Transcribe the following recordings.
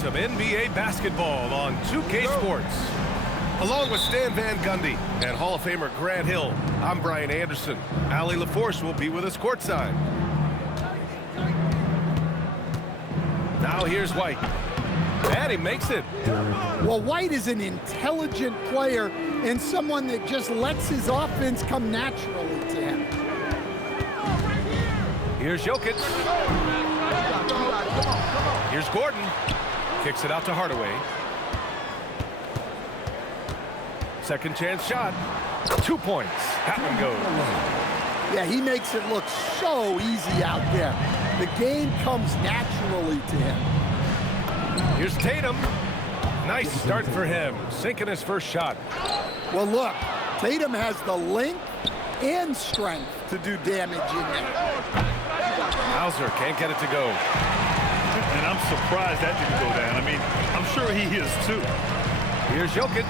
some NBA basketball on 2K Sports. Along with Stan Van Gundy and Hall of Famer Grant Hill, I'm Brian Anderson. Allie LaForce will be with us courtside. Now here's White. And he makes it. Well, White is an intelligent player and someone that just lets his offense come naturally to him. Here's Jokic. Here's Gordon. Kicks it out to Hardaway. Second chance shot. 2 points. That one goes. Yeah, he makes it look so easy out there. The game comes naturally to him. Here's Tatum. Nice start for him. Sinking his first shot. Well, look, Tatum has the length and strength to do damage in there. Hauser can't get it to go. And I'm surprised that didn't go down. I mean, I'm sure he is too. Here's Jokic.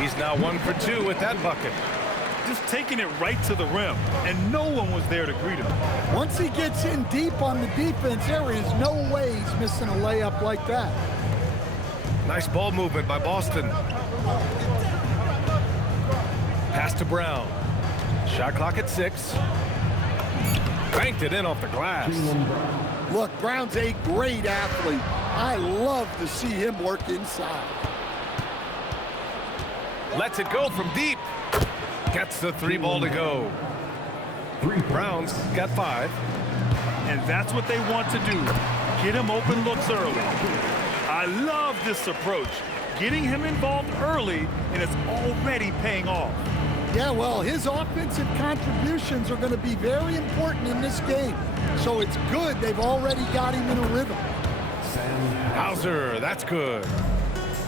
He's now 1 for 2 with that bucket. Just taking it right to the rim, and no one was there to greet him. Once he gets in deep on the defense, there is no way he's missing a layup like that. Nice ball movement by Boston. Pass to Brown. Shot clock at 6. Banked it in off the glass. Look, Brown's a great athlete. I love to see him work inside. Lets it go from deep. Gets the 3 ball to go. Brown's got 5. And that's what they want to do. Get him open looks early. I love this approach. Getting him involved early, and it's already paying off. Yeah, well, his offensive contributions are going to be very important in this game. So it's good they've already got him in a rhythm. Hauser, that's good.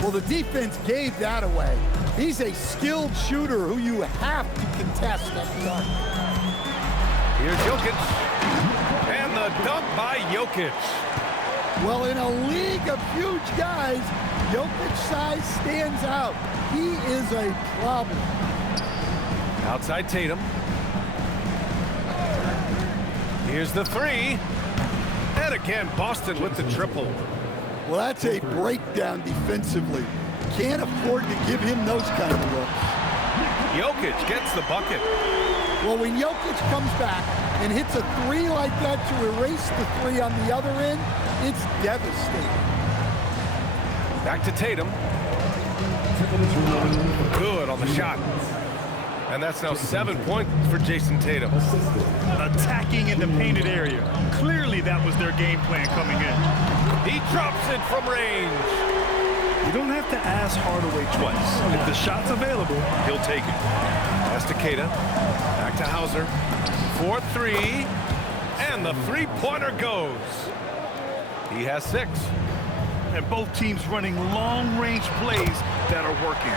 Well, the defense gave that away. He's a skilled shooter who you have to contest every time. Here's Jokic. And the dunk by Jokic. Well, in a league of huge guys, Jokic's size stands out. He is a problem. Outside Tatum. Here's the 3. And again, Boston with the triple. Well, that's a breakdown defensively. Can't afford to give him those kind of looks. Jokic gets the bucket. Well, when Jokic comes back and hits a 3 like that to erase the 3 on the other end, it's devastating. Back to Tatum. Good on the shot. And that's now 7 points for Jason Tatum. Attacking in the painted area. Clearly that was their game plan coming in. He drops it from range. You don't have to ask Hardaway twice. If the shot's available, he'll take it. Pass to Keita. Back to Hauser. 4-3. And the 3-pointer goes. He has 6. And both teams running long-range plays that are working.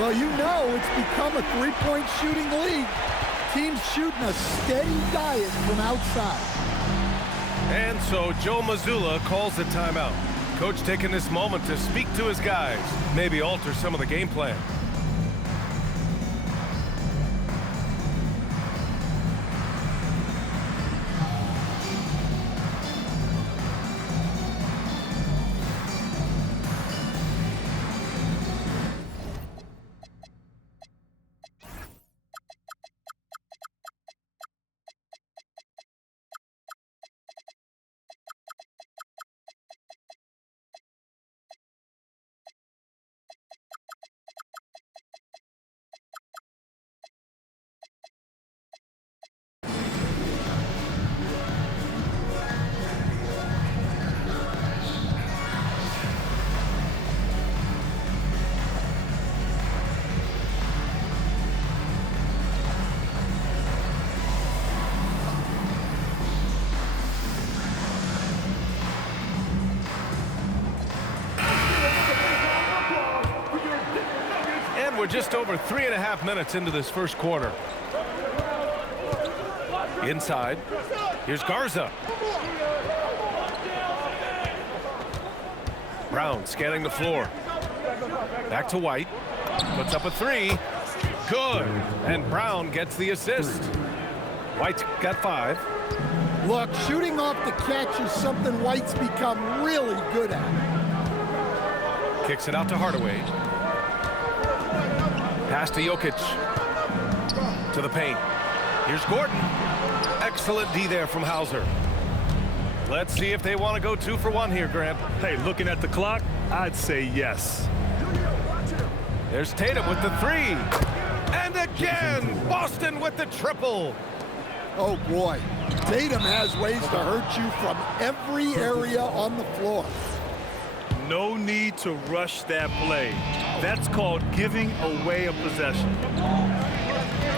Well, you know it's become a 3-point shooting league. Teams shooting a steady diet from outside. And so Joe Mazzulla calls the timeout. Coach taking this moment to speak to his guys, maybe alter some of the game plan. We're just over 3.5 minutes into this first quarter. Inside. Here's Garza. Brown scanning the floor. Back to White. Puts up a 3. Good. And Brown gets the assist. White's got 5. Look, shooting off the catch is something White's become really good at. Kicks it out to Hardaway. Pass to Jokic. To the paint. Here's Gordon. Excellent D there from Hauser. Let's see if they want to go 2 for 1 here, Grant. Hey, looking at the clock, I'd say yes. There's Tatum with the 3. And again, Boston with the triple. Oh, boy. Tatum has ways to hurt you from every area on the floor. No need to rush that play. That's called giving away a possession.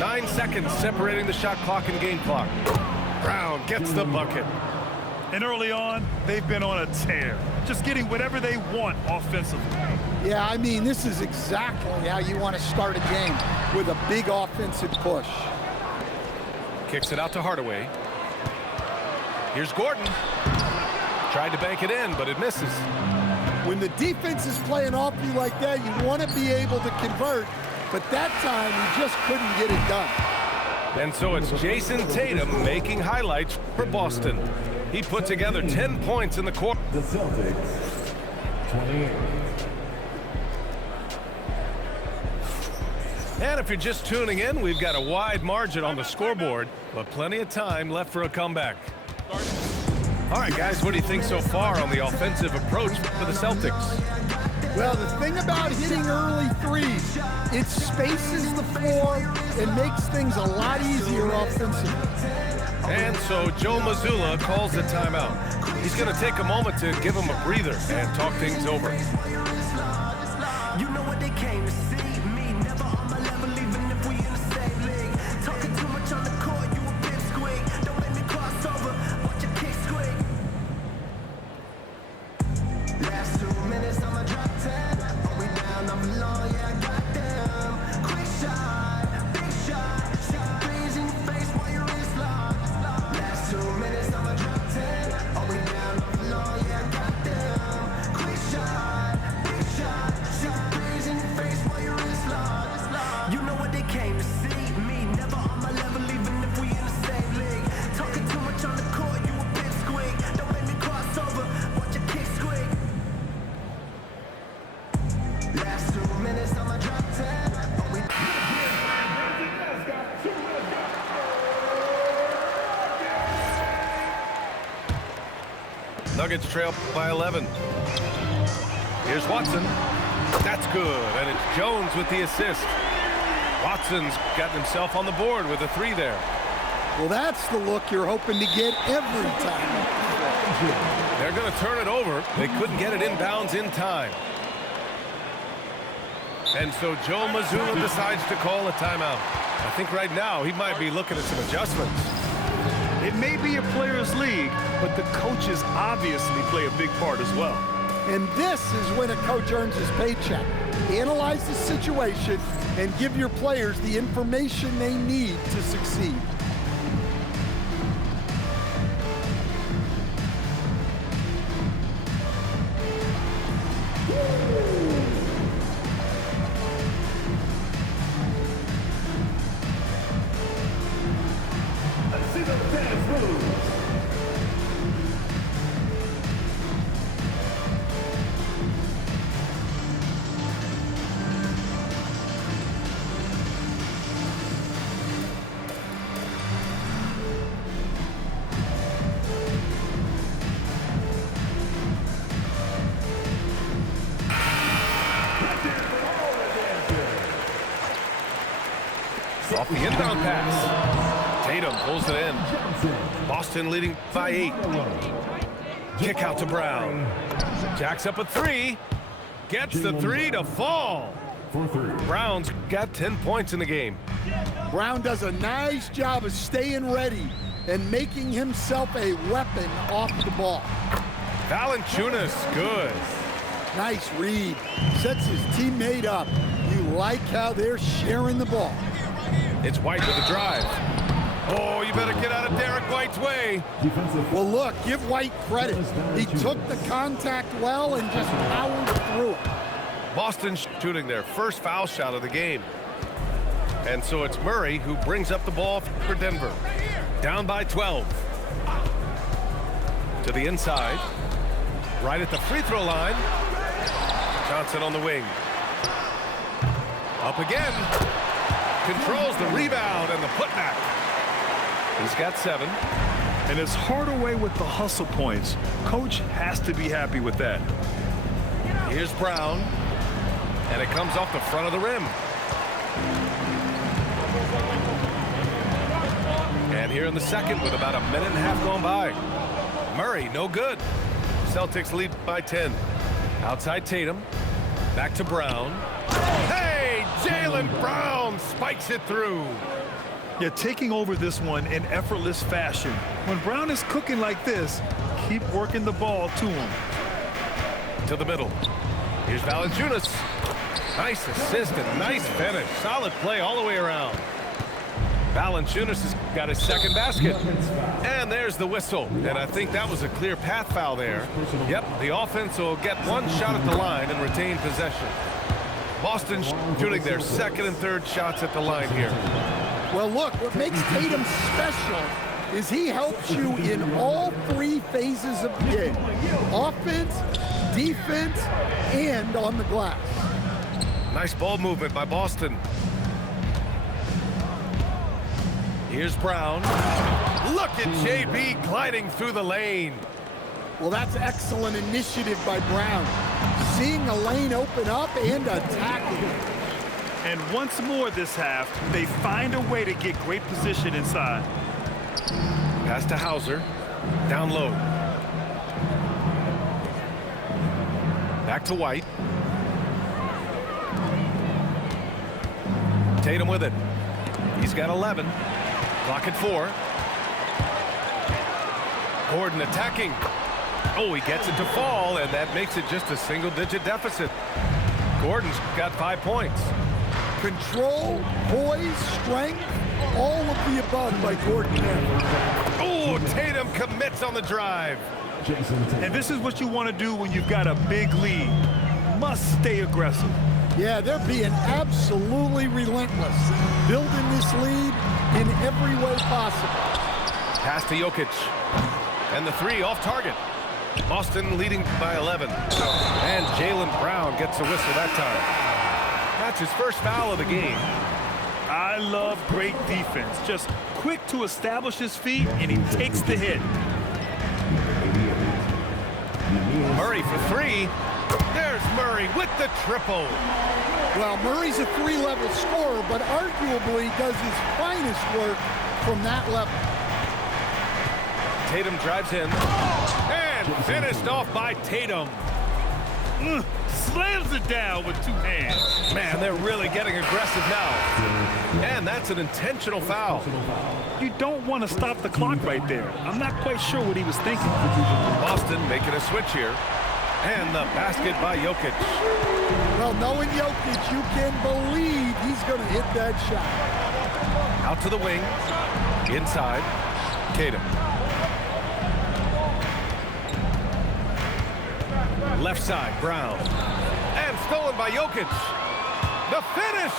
9 seconds separating the shot clock and game clock. Brown gets the bucket. And early on, they've been on a tear, just getting whatever they want offensively. Yeah, I mean, this is exactly how you want to start a game, with a big offensive push. Kicks it out to Hardaway. Here's Gordon. Tried to bank it in, but it misses. When the defense is playing off you like that, you want to be able to convert, but that time he just couldn't get it done. And so it's Jason Tatum making highlights for Boston. He put together 10 points in the quarter. The Celtics, 28. And if you're just tuning in, we've got a wide margin on the scoreboard, but plenty of time left for a comeback. All right, guys, what do you think so far on the offensive approach for the Celtics? Well, the thing about hitting early threes, it spaces the floor and makes things a lot easier offensively. And so Joe Mazzulla calls the timeout. He's going to take a moment to give him a breather and talk things over. You know what they came to see. Me never on my level, even if we in the same league. Talking too much on the court, you a pipsqueak. Don't make me cross over, watch your kick squeak. Last 2 minutes, I'ma drop 10. Are we down, I'm long, yeah, I got them. Quick shot, big shot. Shot threes in your face while you're in slot. Last 2 minutes, I'ma drop 10. Are we down, I'm long, yeah, I got them. Quick shot, big shot. Shot threes in your face while you're in slot. You know what they came to see. Me never on my level, even if we in the same league. Talking too much on the court, you a pipsqueak. Don't make me cross over, watch your kick squeak. Last 2 minutes, I'ma drop 10. Are we Nuggets trail by 11. Here's Watson. That's good, and it's Jones with the assist. Watson's gotten himself on the board with a 3 there. Well, that's the look you're hoping to get every time. They're going to turn it over. They couldn't get it inbounds in time. And so Joe Mazzulla decides to call a timeout. I think right now he might be looking at some adjustments. It may be a players' league, but the coaches obviously play a big part as well. And this is when a coach earns his paycheck. Analyze the situation and give your players the information they need to succeed. Let's see the dance moves. Off the inbound pass. Tatum pulls it in. Boston leading by 8. Kick out to Brown. Jacks up a 3. Gets the 3 to fall. Brown's got 10 points in the game. Brown does a nice job of staying ready and making himself a weapon off the ball. Valanciunas, good. Nice read. Sets his teammate up. You like how they're sharing the ball. It's White with the drive. Oh, you better get out of Derek White's way. Well, look, give White credit. He took the contact well and just powered through it. Boston shooting their first foul shot of the game. And so it's Murray who brings up the ball for Denver. Down by 12. To the inside. Right at the free throw line. Johnson on the wing. Up again. Controls the rebound and the putback. He's got 7. And it's Hardaway with the hustle points. Coach has to be happy with that. Here's Brown. And it comes off the front of the rim. And here in the second with about a minute and a half going by. Murray, no good. Celtics lead by 10. Outside Tatum. Back to Brown. Hey, Jaylen Brown spikes it through. Yeah, taking over this one in effortless fashion. When Brown is cooking like this, keep working the ball to him. To the middle. Here's Valanciunas. Nice assist and nice finish. Solid play all the way around. Valanciunas has got his second basket. And there's the whistle. And I think that was a clear path foul there. Yep, the offense will get one shot at the line and retain possession. Boston shooting their second and third shots at the line here. Well, look, what makes Tatum special is he helps you in all 3 phases of the game. Offense, defense, and on the glass. Nice ball movement by Boston. Here's Brown. Look at JB gliding through the lane. Well, that's excellent initiative by Brown. Seeing a lane open up and attacking it. And once more this half, they find a way to get great position inside. Pass to Hauser. Down low. Back to White. Tatum with it. He's got 11. Clock at 4. Gordon attacking. Oh, he gets it to fall, and that makes it just a single-digit deficit. Gordon's got 5 points. Control, poise, strength, all of the above by Gordon. Oh, Tatum commits on the drive. And this is what you want to do when you've got a big lead. Must stay aggressive. Yeah, they're being absolutely relentless, building this lead in every way possible. Pass to Jokic. And the 3 off target. Boston leading by 11. And Jaylen Brown gets a whistle that time. That's his first foul of the game. I love great defense. Just quick to establish his feet, and he takes the hit. Murray for 3. There's Murray with the triple. Well, Murray's a 3-level scorer, but arguably does his finest work from that level. Tatum drives in. And finished off by Tatum. Slams it down with 2 hands. Man, they're really getting aggressive now. And that's an intentional foul. You don't want to stop the clock right there. I'm not quite sure what he was thinking. Boston making a switch here. And the basket by Jokic. Well, knowing Jokic, you can believe he's going to hit that shot. Out to the wing. Inside. Tatum. Left side, Brown. And stolen by Jokic. The finish!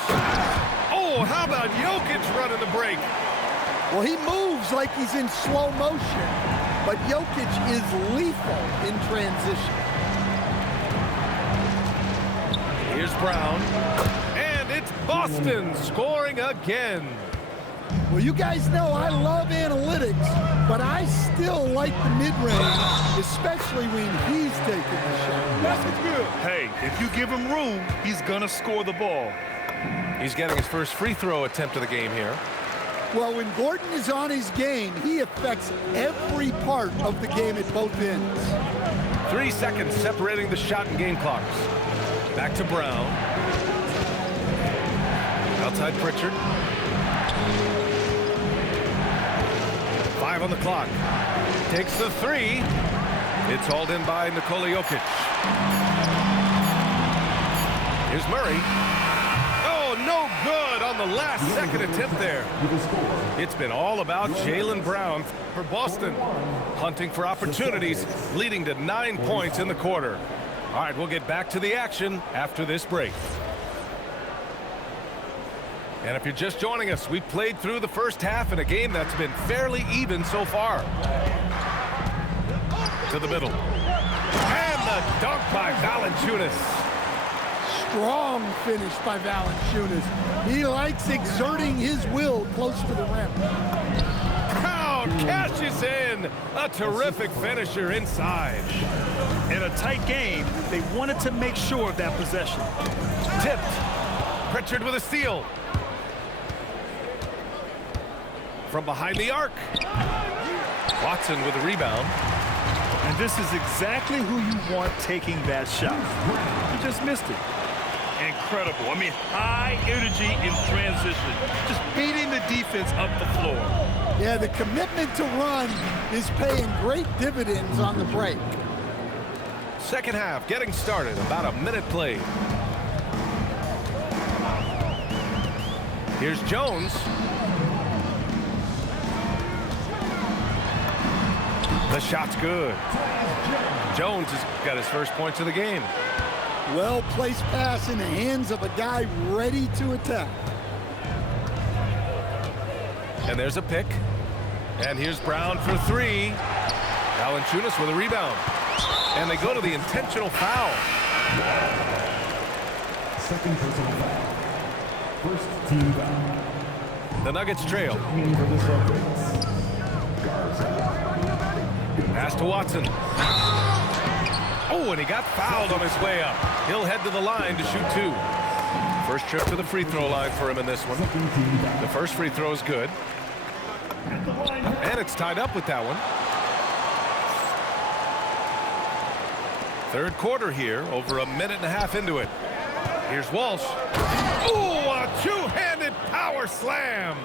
Oh, how about Jokic running the break? Well, he moves like he's in slow motion, but Jokic is lethal in transition. Here's Brown. And it's Boston scoring again. Well, you guys know I love analytics, but I still like the mid-range, especially when he's taking the shot. That's good. Hey, if you give him room, he's going to score the ball. He's getting his first free throw attempt of the game here. Well, when Gordon is on his game, he affects every part of the game at both ends. 3 seconds separating the shot and game clocks. Back to Brown. Outside Pritchard. 5 on the clock. Takes the 3. It's hauled in by Nikola Jokic. Here's Murray. Oh, no good on the last second attempt there. It's been all about Jaylen Brown for Boston. Hunting for opportunities, leading to 9 points in the quarter. All right, we'll get back to the action after this break. And if you're just joining us, we played through the first half in a game that's been fairly even so far. To the middle. And the dunk by Valanciunas. Strong finish by Valanciunas. He likes exerting his will close to the rim. Crowd cashes in. A terrific finisher inside. In a tight game, they wanted to make sure of that possession. Tipped. Pritchard with a steal. From behind the arc. Watson with a rebound. And this is exactly who you want taking that shot. He just missed it. Incredible. I mean, high energy in transition. Just beating the defense up the floor. Yeah, the commitment to run is paying great dividends on the break. Second half getting started. About a minute played. Here's Jones. The shot's good. Jones has got his first points of the game. Well-placed pass in the hands of a guy ready to attack. And there's a pick. And here's Brown for three. Valanciunas with a rebound. And they go to the intentional foul. Second personal foul. First team foul. The Nuggets trail. Checking in for the Celtics. Garza. Pass to Watson. Oh, and he got fouled on his way up. He'll head to the line to shoot two. First trip to the free throw line for him in this one. The first free throw is good. And it's tied up with that one. Third quarter here, over a minute and a half into it. Here's Walsh. Oh, a two-handed power slam.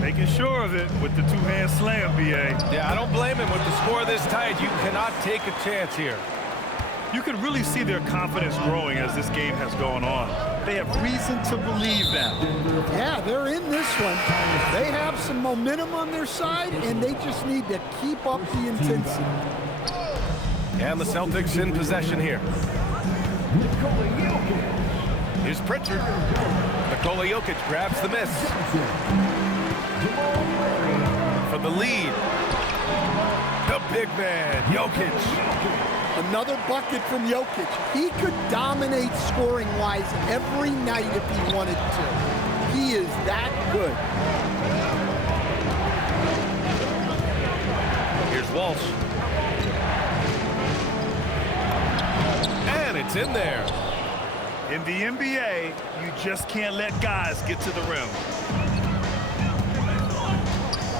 Making sure of it with the two-hand slam, B.A. Yeah, I don't blame him with the score this tight. You cannot take a chance here. You can really see their confidence growing as this game has gone on. They have reason to believe that. Yeah, they're in this one. They have some momentum on their side, and they just need to keep up the intensity. And the Celtics in possession here. Here's Pritchard. Nikola Jokic grabs the miss. For the lead. The big man, Jokic. Another bucket from Jokic. He could dominate scoring-wise every night if he wanted to. He is that good. Here's Walsh. And it's in there. In the NBA, you just can't let guys get to the rim.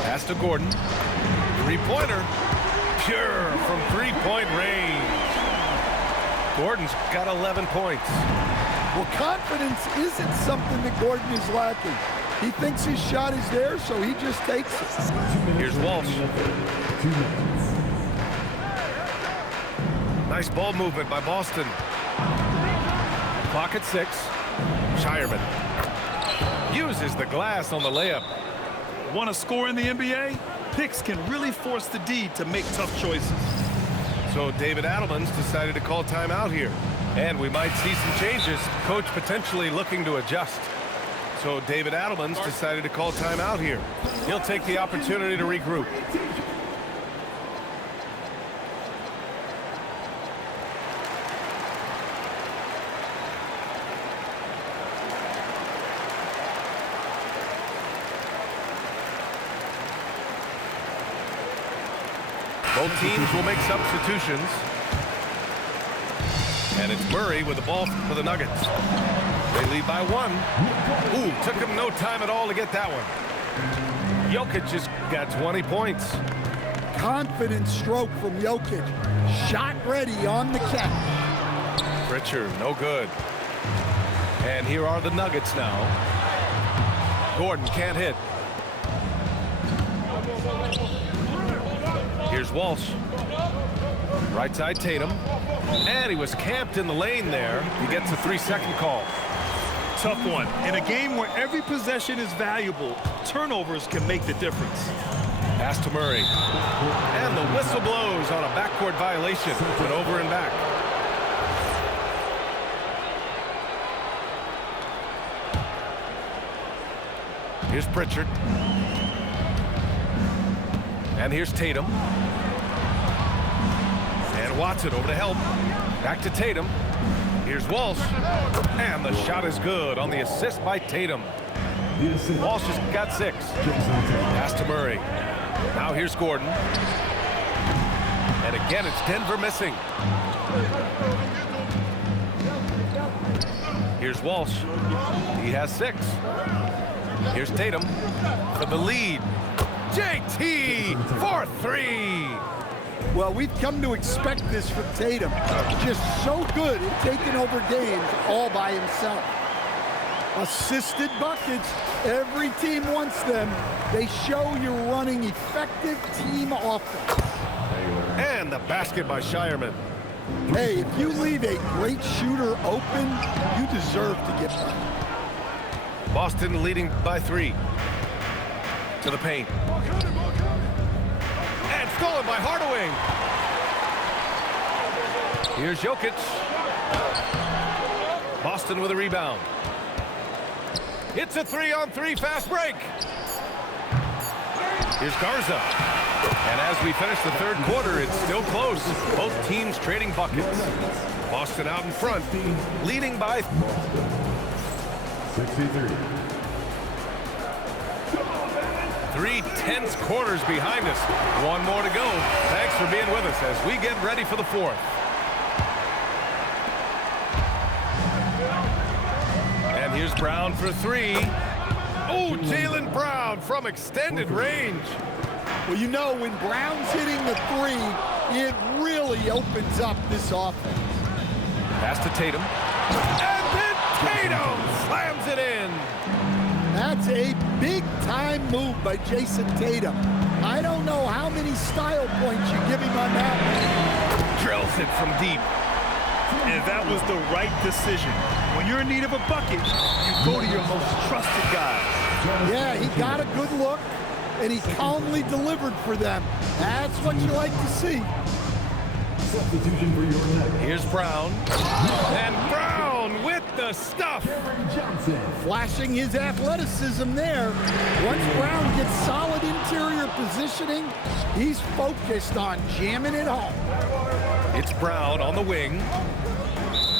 Pass to Gordon. Three-pointer. Pure from three-point range. Gordon's got 11 points. Well, confidence isn't something that Gordon is lacking. He thinks his shot is there, so he just takes it. Here's Walsh. 2 minutes. Nice ball movement by Boston. Clock at 6. Shireman uses the glass on the layup. Want to score in the NBA? Picks can really force the D to make tough choices. So David Adelman's decided to call timeout here. And we might see some changes. Coach potentially looking to adjust. So David Adelman's decided to call timeout here. He'll take the opportunity to regroup. Both teams will make substitutions. And it's Murray with the ball for the Nuggets. They lead by 1. Ooh, took him no time at all to get that one. Jokic has got 20 points. Confident stroke from Jokic. Shot ready on the catch. Pritchard, no good. And here are the Nuggets now. Gordon can't hit. Here's Walsh. Right side Tatum. And he was camped in the lane there. He gets a 3-second call. Tough one. In a game where every possession is valuable, turnovers can make the difference. Pass to Murray. And the whistle blows on a backcourt violation. But over and back. Here's Pritchard. And here's Tatum. And Watson over to help. Back to Tatum. Here's Walsh. And the shot is good on the assist by Tatum. Walsh has got 6. Pass to Murray. Now here's Gordon. And again, it's Denver missing. Here's Walsh. He has 6. Here's Tatum for the lead. JT for 3. Well, we've come to expect this from Tatum. Just so good at taking over games all by himself. Assisted buckets. Every team wants them. They show you're running effective team offense. And the basket by Shireman. Hey, if you leave a great shooter open, you deserve to get one. Boston leading by 3. To the paint. And stolen by Hardaway. Here's Jokic. Boston with a rebound. It's a 3-on-3 fast break. Here's Garza. And as we finish the third quarter, it's still close. Both teams trading buckets. Boston out in front, leading by 63. 3 tense quarters behind us. One more to go. Thanks for being with us as we get ready for the fourth. And here's Brown for 3. Oh, Jaylen Brown from extended range. Well, you know, when Brown's hitting the 3, it really opens up this offense. Pass to Tatum. And then Tatum slams it in. That's a big-time move by Jason Tatum. I don't know how many style points you give him on that one. Drills it from deep. And that was the right decision. When you're in need of a bucket, you go to your most trusted guy. Yeah, he got a good look, and he calmly delivered for them. That's what you like to see. Substitution for your next. Here's Brown. And Brown with the stuff. Johnson. Flashing his athleticism there. Once Brown gets solid interior positioning, he's focused on jamming it home. It's Brown on the wing.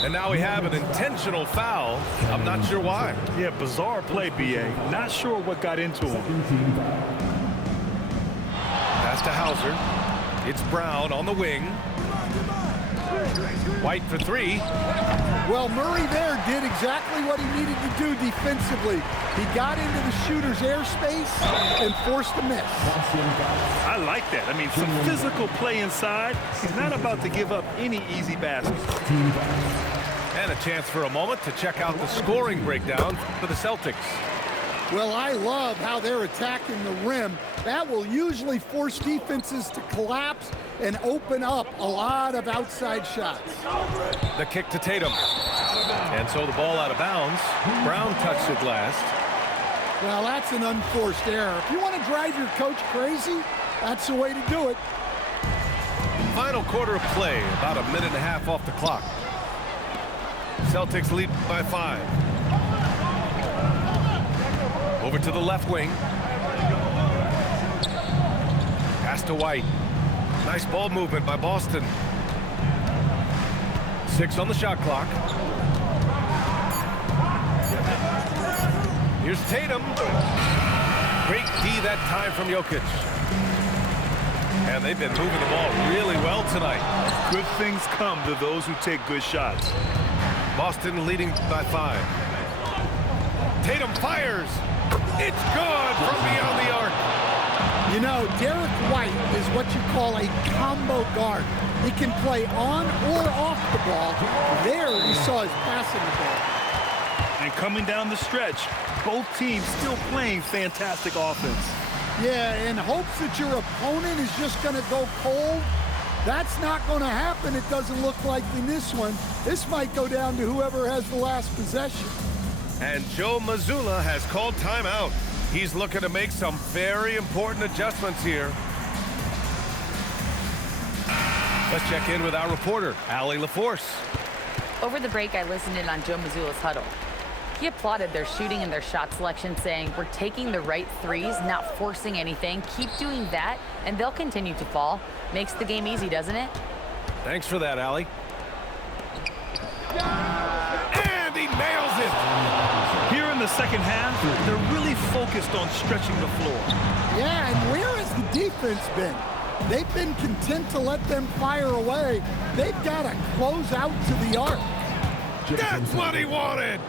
And now we have an intentional foul. I'm not sure why. Yeah, bizarre play, B.A. Not sure what got into him. Team foul. Pass to Hauser. It's Brown on the wing. White for 3. Well, Murray there did exactly what he needed to do defensively. He got into the shooter's airspace and forced a miss. I like that. I mean, some physical play inside. He's not about to give up any easy baskets. And a chance for a moment to check out the scoring breakdown for the Celtics. Well, I love how they're attacking the rim. That will usually force defenses to collapse and open up a lot of outside shots. The kick to Tatum. And so the ball out of bounds. Brown touched it last. Well, that's an unforced error. If you want to drive your coach crazy, that's the way to do it. Final quarter of play, about a minute and a half off the clock. Celtics lead by 5. Over to the left wing. Pass to White. Nice ball movement by Boston. 6 on the shot clock. Here's Tatum. Great D that time from Jokic. And they've been moving the ball really well tonight. Good things come to those who take good shots. Boston leading by 5. Tatum fires. It's good from beyond the arc. You know, Derek White is what you call a combo guard. He can play on or off the ball. There we saw his passing the ball. And coming down the stretch, both teams still playing fantastic offense. Yeah, in hopes that your opponent is just going to go cold. That's not going to happen, it doesn't look like in this one. This might go down to whoever has the last possession. And Joe Mazzulla has called timeout. He's looking to make some very important adjustments here. Let's check in with our reporter, Allie LaForce. Over the break, I listened in on Joe Mazzulla's huddle. He applauded their shooting and their shot selection, saying, "We're taking the right threes, not forcing anything. Keep doing that, and they'll continue to fall." Makes the game easy, doesn't it? Thanks for that, Allie. the second half, they're really focused on stretching the floor. Yeah, and where has the defense been? They've been content to let them fire away. They've got to close out to the arc. That's what he wanted.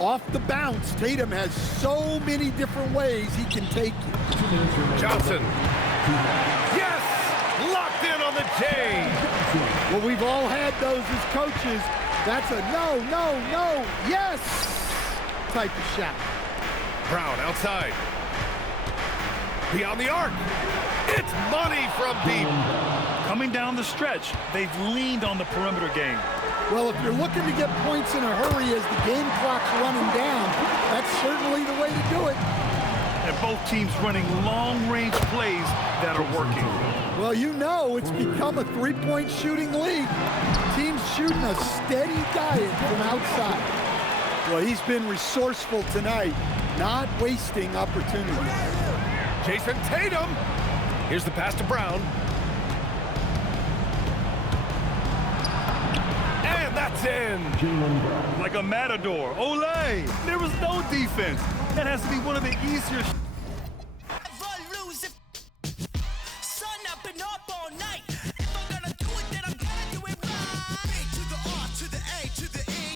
Off the bounce, Tatum has so many different ways he can take you. Johnson. Yes! Locked in on the J. Well, we've all had those as coaches. That's a no, no, no, yes type of shot. Brown outside. Beyond the arc. It's money from deep. Coming down the stretch, they've leaned on the perimeter game. Well, if you're looking to get points in a hurry as the game clock's running down, that's certainly the way to do it. And both teams running long-range plays that are working. Well, you know it's become a three-point shooting league. Teams shooting a steady diet from outside. Well, he's been resourceful tonight, not wasting opportunities. Jason Tatum. Here's the pass to Brown. And that's in. Like a matador. Olay! There was no defense. That has to be one of the easier